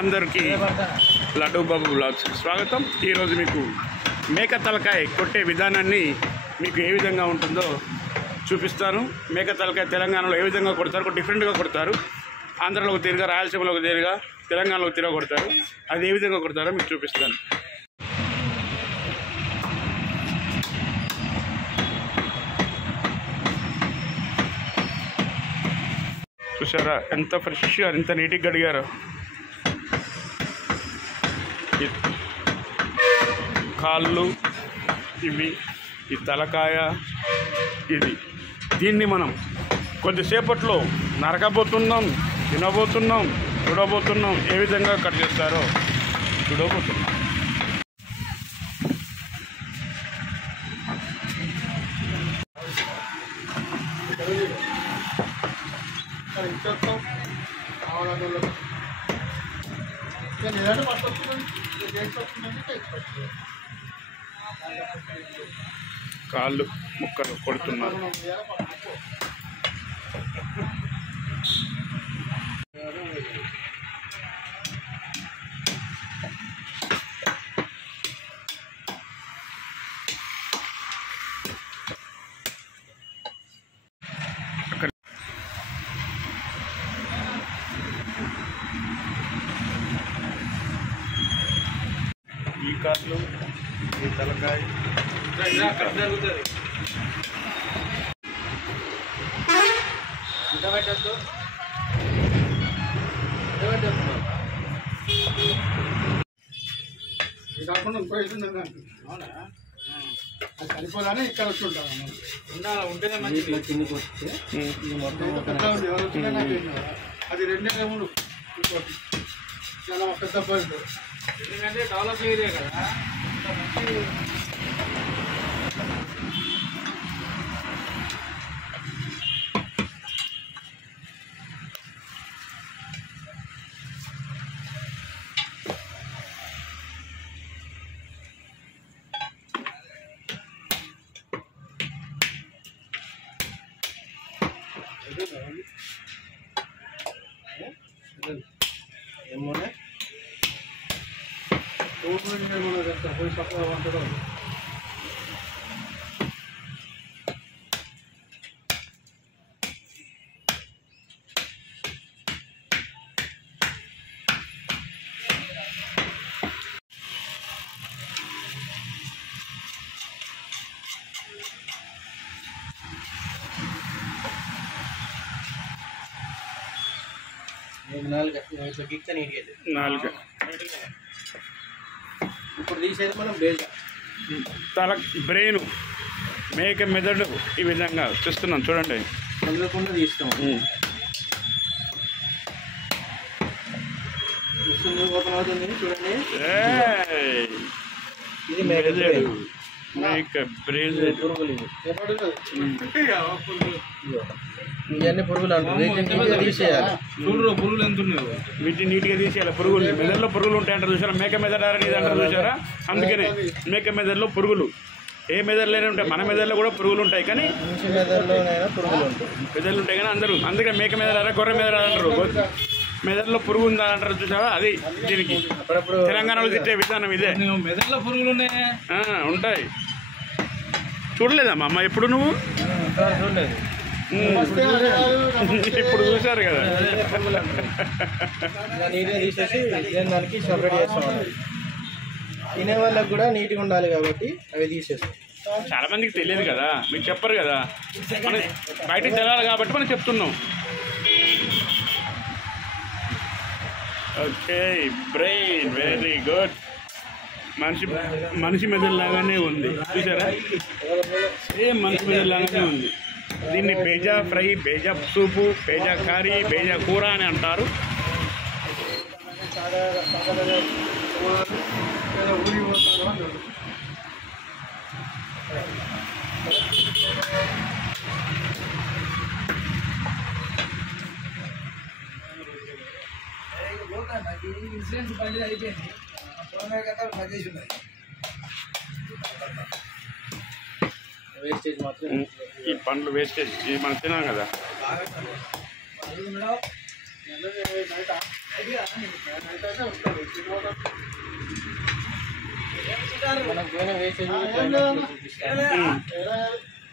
అందరికీ లడ్డు బాబు బ్లాగ్స్ స్వాగతం. ఈరోజు మీకు మేక తలకాయ కొట్టే విధానాన్ని మీకు ఏ విధంగా ఉంటుందో చూపిస్తాను. మేక తలకాయ తెలంగాణలో ఏ విధంగా కొడతారు, డిఫరెంట్గా కొడతారు. ఆంధ్రలో ఒక తీరుగా, రాయలసీమలో ఒక తీరుగా, తెలంగాణలో ఒక తీరుగా కొడతారు. అది ఏ విధంగా కొడతారో మీకు చూపిస్తాను. చూసారా ఎంత ఫ్రెష్గా, ఎంత నీట్గా కడిగారో. కాళ్ళు ఇవి, ఈ తలకాయ ఇది. దీన్ని మనం కొద్దిసేపట్లో నరకబోతున్నాం, తినబోతున్నాం, చూడబోతున్నాం. ఏ విధంగా కట్ చేస్తారో చూడబోతున్నాం. కాళ్ళు ముక్కలు కొడుతున్నారు. ఈ కాళ్ళు, ఈ తలకాయ కాకుండా ఇంకో అవుతుందండి. అవునా? అది సరిపోదని ఇక్కడ వచ్చుంటాను. ఉండాలి, ఉంటేనే మంచిది. కిందికి వస్తే ఎవరు వచ్చినా నాకు అది 2 ఏమో ఇంకోటి చాలా పెద్ద పాయింట్. ఎందుకంటే డెవలప్ ఏరియా కదా. ఏమోనే పోయి చక్కగా వంటడం. నాలుగు. ఇప్పుడు తీసేది మనం బేజ తల బ్రెయిన్, మేక మెదడు ఈ విధంగా చూస్తున్నాం. చూడండి, కదలకుండా తీస్తాం. చూడండి, ఇది మేక బ్రెయిన్. ఇవన్నీ పురుగులు అంటారు. తీసేయాలి. పురుగులు ఎంత ఉన్నాయి వీటిని నీట్గా తీసేయాలి. పురుగులు మెదడులో పురుగులు ఉంటాయంటారు చూసారా. మేక మెదడు అనేది అంటారు చూసారా. అందుకనే మేక మెదడులో పురుగులు ఏ మెదడులోనే ఉంటాయి. మన మెదడులో కూడా పురుగులు ఉంటాయి, కానీ మెదడులు ఉంటాయి కానీ అందుకని మేక మెదడు, గొర్రె మెదడు అంటారు. మెదడులో పురుగు ఉందా అంటారు చూసారా. అది దీనికి తెలంగాణలో తిట్టే విధానం ఇదే. మెదడులో పురుగులు ఉంటాయి. చూడలేదమ్మా అమ్మ ఎప్పుడు నువ్వు? ఇప్పుడు చూసారు కదా. తీసేసి దానికి సపరేట్ చేస్తాం. తినే వాళ్ళకి కూడా నీట్గా ఉండాలి కాబట్టి అవి తీసేస్తాం. చాలా మందికి తెలియదు కదా, మీకు చెప్పరు కదా. మనం బయటకు తెలాలి కాబట్టి మనం చెప్తున్నాం. Okay, brain very good. మనిషి మెదడు లాగానే ఉంది చూసారా. సేమ్ మనిషి మెదడు లాగానే ఉంది. దీన్ని బేజా ఫ్రై, బేజా సూపు, బేజా కర్రీ, బేజా కూర అని అంటారు. ఇన్సూరెన్స్ బండి అయిపోయింది. వేస్టేజ్ మాత్రం ఈ పండ్లు వేస్టేజ్, ఇది మనం తినాం కదా.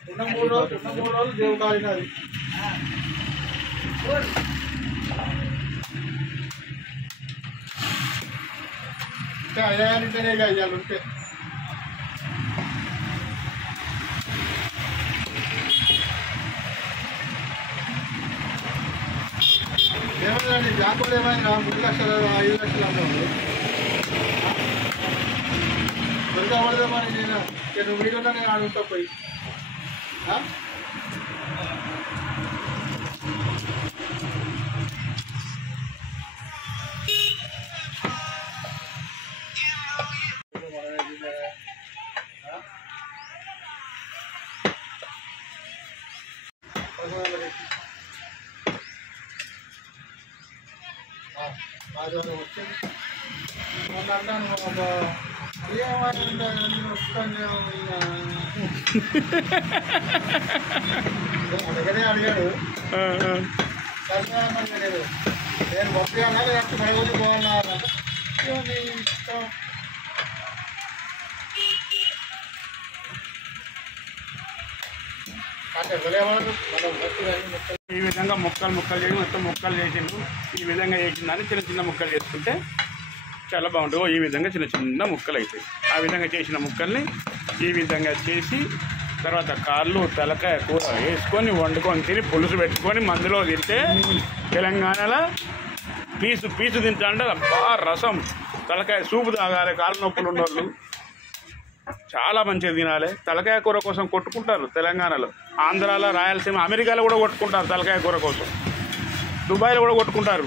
ఉన్న 3 రోజులు దేవుడు కాలినది అయ్యానింటేనే ఇవాళ ఉంటే ఏమైందండి బ్యాంకులు ఏమైంది 3 లక్షలు 5 లక్షలు అన్నాడు దొరికా పడదామని నేను వీడియోలో నేను అడుగుతా పోయి అడిగాడు నేను పంపించాలా లేకపోతే మన ఊరికి పోవాలా ఇష్టం ఈ విధంగా ముక్కలు చేసి మొత్తం ముక్కలు చేసిండు. ఈ విధంగా చేసిందని చిన్న చిన్న ముక్కలు చేసుకుంటే చాలా బాగుంటుంది. ఈ విధంగా చిన్న చిన్న ముక్కలు అవుతాయి. ఆ విధంగా చేసిన ముక్కల్ని ఈ విధంగా చేసి తర్వాత కాళ్ళు తలకాయ కూర వేసుకొని వండుకొని తిని పులుసు పెట్టుకొని మందులో తింటే తెలంగాణలో పీసు తింటాంటే బాగా రసం తలకాయ సూపు తాగాలి. కాళ్ళ నొప్పులు ఉన్నోళ్ళు చాలా మంచిగా తినాలి. తలకాయ కూర కోసం కొట్టుకుంటారు తెలంగాణలో, ఆంధ్రాలో, రాయలసీమ, అమెరికాలో కూడా కొట్టుకుంటారు తలకాయ కూర కోసం. దుబాయ్లో కూడా కొట్టుకుంటారు.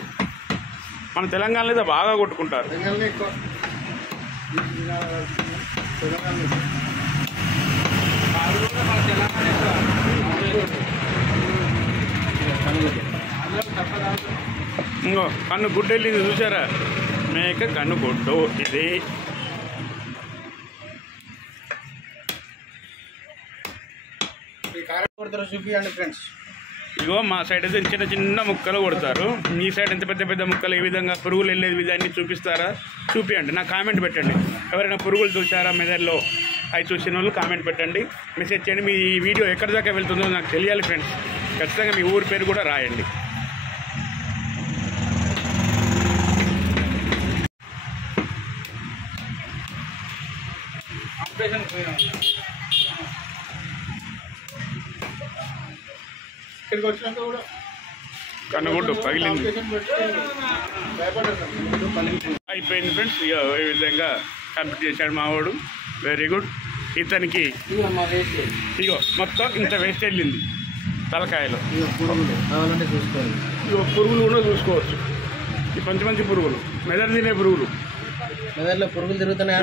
మన తెలంగాణలో అయితే బాగా కొట్టుకుంటారు. ఇంకో కన్ను గుడ్డు వెళ్ళింది చూసారా, మేక కన్ను గుడ్డు ఇది. చూపియండి ఫ్రెండ్స్. ఇగో మా సైడ్ అయితే చిన్న చిన్న ముక్కలు కొడతారు. మీ సైడ్ ఎంత పెద్ద పెద్ద ముక్కలు ఏ విధంగా పురుగులు వెళ్ళే విధాన్ని చూపిస్తారా? చూపియండి. నాకు కామెంట్ పెట్టండి. ఎవరైనా పురుగులు చూసారా మెదడులో అవి చూసిన వాళ్ళు కామెంట్ పెట్టండి, మెసేజ్ చేయండి. మీ వీడియో ఎక్కడి దాకా వెళ్తుందో నాకు తెలియాలి ఫ్రెండ్స్. ఖచ్చితంగా మీ ఊరి పేరు కూడా రాయండి. ఇక్కడికి వచ్చినాక కూడా కన్నుగుడ్డు పగిలింది అయిపోయింది ఫ్రెండ్స్. ఈ విధంగా కంప్లీట్ చేశాడు మావాడు. Very good. ఇతనికి ఇగో మొత్తం ఇంత వేస్ట్ వెళ్ళింది తలకాయలో. ఇగో పురుగులు కూడా చూసుకోవచ్చు. ఈ మంచి మంచి పురుగులు, మెదడు తినే పురుగులు, పురుగులు తిరుగుతున్నాయి.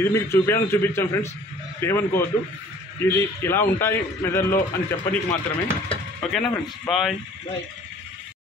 ఇది మీకు చూపించాం ఫ్రెండ్స్. ఏమనుకోవద్దు, ఇది ఇలా ఉంటాయి మెదడులో అని చెప్పనీకి మాత్రమే. ఓకేనా ఫ్రెండ్స్? బాయ్.